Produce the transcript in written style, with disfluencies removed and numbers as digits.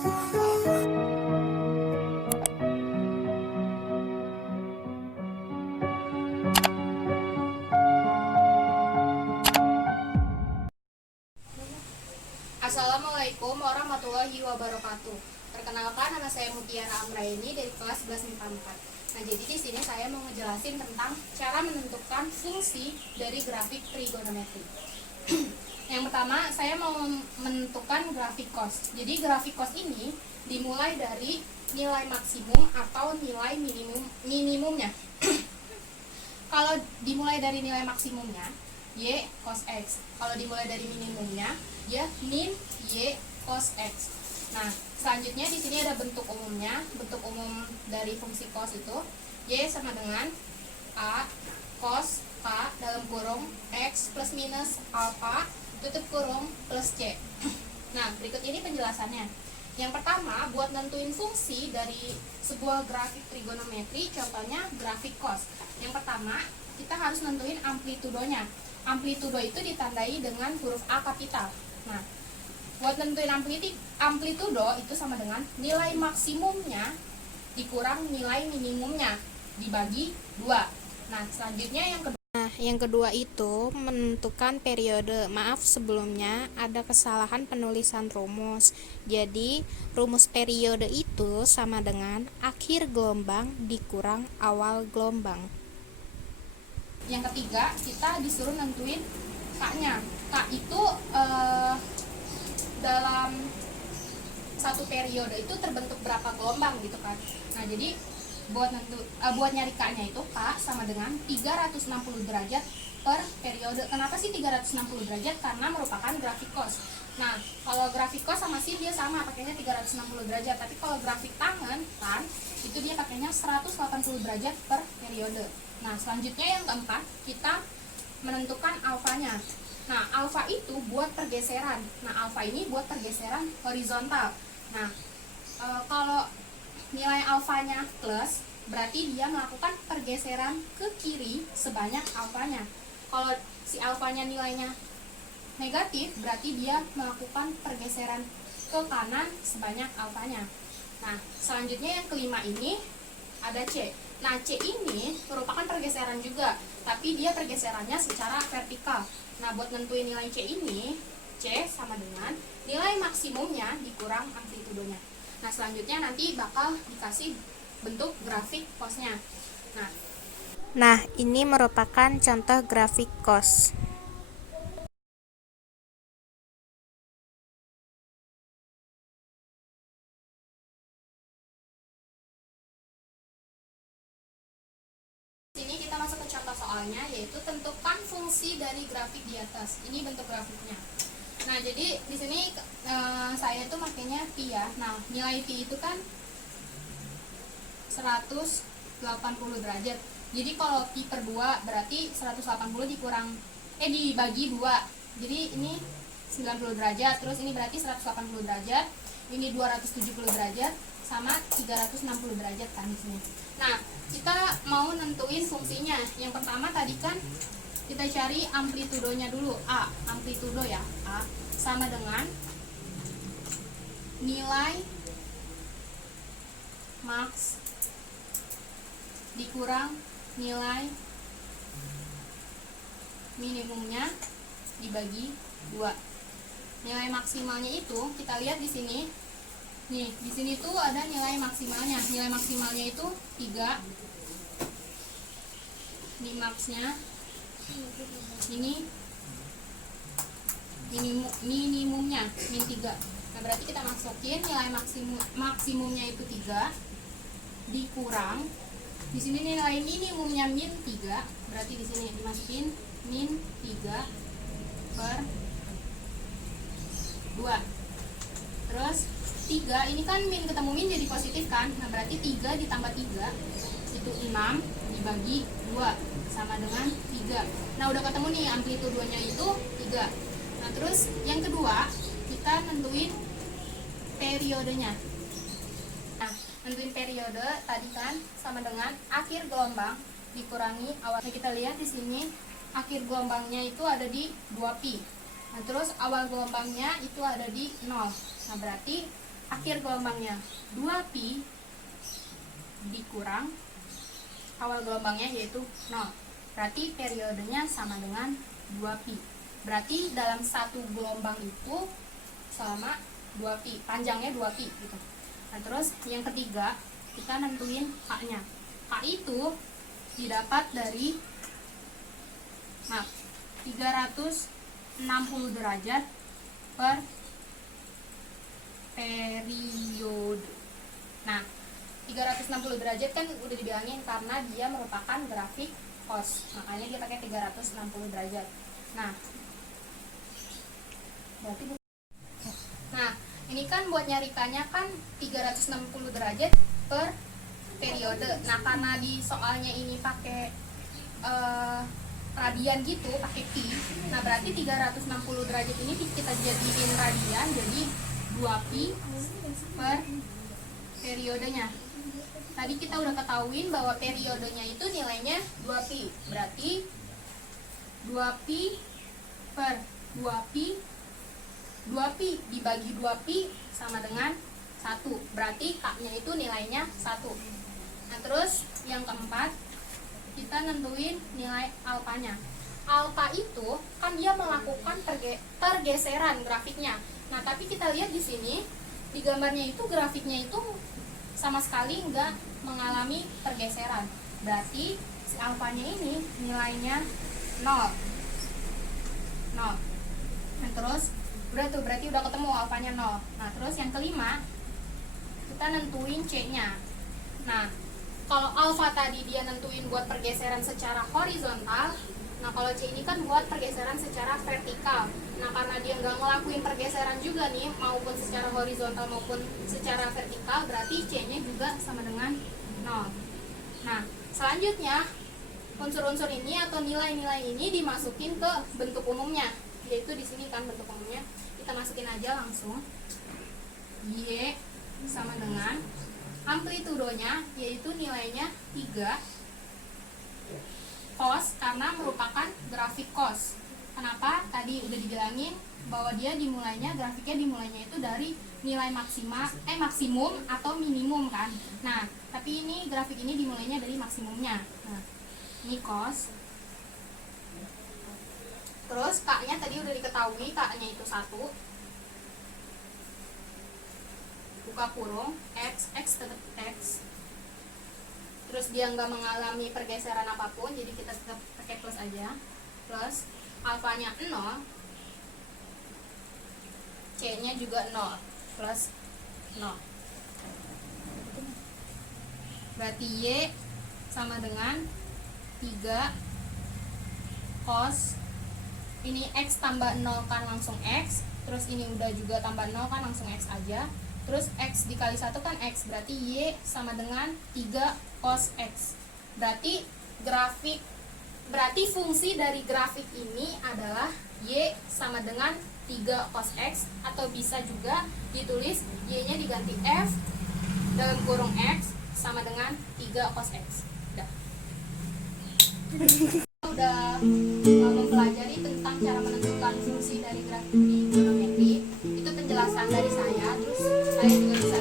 Assalamualaikum warahmatullahi wabarakatuh. Perkenalkan, nama saya Mutiara Amraini dari kelas 11 MIPA 4. Nah, jadi di sini saya mau ngejelasin tentang cara menentukan fungsi dari grafik trigonometri. Yang pertama, saya mau menentukan grafik cos. Jadi grafik cos ini dimulai dari nilai maksimum atau nilai minimumnya. Kalau dimulai dari nilai maksimumnya, Y cos X. Kalau dimulai dari minimumnya, ya min Y cos X. Nah, selanjutnya di sini ada bentuk umumnya. Bentuk umum dari fungsi cos itu Y sama dengan A cos K dalam kurung X plus minus alpha tutup kurung plus C. Nah, berikut ini penjelasannya. Yang pertama, buat nentuin fungsi dari sebuah grafik trigonometri, contohnya grafik cos. Yang pertama, kita harus nentuin amplitudonya. Amplitudo itu ditandai dengan huruf A kapital. Nah, buat nentuin amplitudo itu sama dengan nilai maksimumnya dikurang nilai minimumnya dibagi 2. Nah, selanjutnya yang kedua itu menentukan periode. Maaf, sebelumnya ada kesalahan penulisan rumus. Jadi, rumus periode itu sama dengan akhir gelombang dikurang awal gelombang. Yang ketiga, kita disuruh nentuin K-nya. K itu dalam satu periode itu terbentuk berapa gelombang gitu kan. Nah, jadi buat nyari K-nya itu K sama dengan 360 derajat per periode. Kenapa sih 360 derajat? Karena merupakan grafik cos. Nah, kalau grafik cos sama sin dia sama, pakainya 360 derajat. Tapi kalau grafik tangen kan, itu dia pakainya 180 derajat per periode. Nah, selanjutnya yang keempat, kita menentukan alfanya. Nah, alfa itu buat pergeseran. Nah, alfa ini buat pergeseran horizontal. Nah, kalau nilai alfanya plus, berarti dia melakukan pergeseran ke kiri sebanyak alfanya. Kalau si alfanya nilainya negatif, berarti dia melakukan pergeseran ke kanan sebanyak alfanya. Nah, selanjutnya yang kelima ini ada C. Nah, C ini merupakan pergeseran juga, tapi dia pergeserannya secara vertikal. Nah, buat nentuin nilai C ini, C sama dengan nilai maksimumnya dikurang amplitudonya. Nah, selanjutnya nanti bakal dikasih bentuk grafik cosnya. Nah, ini merupakan contoh grafik cos. Sini kita masuk ke contoh soalnya, yaitu tentukan fungsi dari grafik di atas. Ini bentuk grafiknya. Nah, jadi di sini saya tuh makanya pi ya. Nah, nilai pi itu kan 180 derajat. Jadi kalau pi per 2 berarti 180 dibagi 2. Jadi ini 90 derajat, terus ini berarti 180 derajat, ini 270 derajat sama 360 derajat kan di sini. Nah, kita mau nentuin fungsinya. Yang pertama tadi kan kita cari amplitudonya dulu. A, amplitudo ya. A sama dengan nilai max dikurang nilai minimumnya dibagi 2. Nilai maksimalnya itu kita lihat di sini. Nih, di sini tuh ada nilai maksimalnya. Nilai maksimalnya itu 3. Ini maxnya. Ini minimumnya min 3. Nah, berarti kita masukin nilai maksimumnya itu 3 dikurang. Di sini nilai minimumnya min 3, berarti di sini dimasukin min 3 per 2. Terus 3 ini kan min ketemu min jadi positif kan. Nah, berarti 3 ditambah 3 itu 6 dibagi 2 sama dengan 3. Nah, udah ketemu nih amplitudonya itu 3. Nah, terus yang kedua kita nentuin periodenya. Nah, nentuin periode tadi kan sama dengan akhir gelombang dikurangi awal. Nah, kita lihat di sini akhir gelombangnya itu ada di 2pi. Nah, terus awal gelombangnya itu ada di 0. Nah, berarti akhir gelombangnya 2pi dikurang awal gelombangnya yaitu 0. Berarti periodenya sama dengan 2pi. Berarti dalam satu gelombang itu selama 2pi, panjangnya 2pi gitu. Nah, terus yang ketiga, kita nentuin K-nya. K itu didapat dari 360 derajat per periode. Nah, 360 derajat kan udah dibilangin karena dia merupakan grafik cos, makanya dia pakai 360 derajat. Nah, ini kan buat nyarikannya kan 360 derajat per periode. Nah, karena di soalnya ini pakai radian gitu, pakai pi. Nah, berarti 360 derajat ini kita jadiin radian, jadi 2pi per periodenya. Tadi kita udah ketahuin bahwa periodenya itu nilainya 2pi. Berarti 2pi per 2pi dibagi 2pi sama dengan 1. Berarti K-nya itu nilainya 1. Nah, terus yang keempat, kita nentuin nilai alfanya. Alfa itu kan dia melakukan pergeseran grafiknya. Nah, tapi kita lihat di sini di gambarnya itu grafiknya itu sama sekali nggak mengalami pergeseran. Berarti si alfanya ini nilainya 0. Nah, terus berarti udah ketemu alfanya 0. Nah, terus yang kelima, kita nentuin C-nya. Nah, kalau alfa tadi dia nentuin buat pergeseran secara horizontal, nah kalau C ini kan buat pergeseran secara vertikal. Nah, karena dia nggak ngelakuin pergeseran juga nih, maupun secara horizontal maupun secara vertikal, berarti C-nya juga sama dengan 0. Nah, selanjutnya unsur-unsur ini atau nilai-nilai ini dimasukin ke bentuk umumnya, yaitu di sini kan bentuk umumnya. Kita masukin aja langsung. Y sama dengan amplitudonya, yaitu nilainya 3 cos, karena merupakan grafik cos. Kenapa? Tadi udah dibilangin bahwa dia grafiknya dimulainya itu dari nilai maksimum atau minimum kan. Nah, tapi ini grafik ini dimulainya dari maksimumnya. Nah, ini cos. Terus K-nya tadi udah diketahui, K-nya itu 1. Buka kurung, X tetap X. Terus dia nggak mengalami pergeseran apapun, jadi kita tetap pakai plus aja. Plus alfanya 0, C-nya juga 0, plus 0. Berarti Y sama dengan 3 cos, ini X tambah 0 kan langsung X, terus ini udah juga tambah 0 kan langsung X aja, terus X dikali 1 kan X, berarti Y sama dengan 3 cos X. Berarti fungsi dari grafik ini adalah Y sama dengan 3 cos X, atau bisa juga ditulis Y-nya diganti F dalam kurung X sama dengan 3 cos X. Udah mempelajari tentang cara menentukan fungsi dari grafik trigonometri. Itu penjelasan dari saya, terus saya juga bisa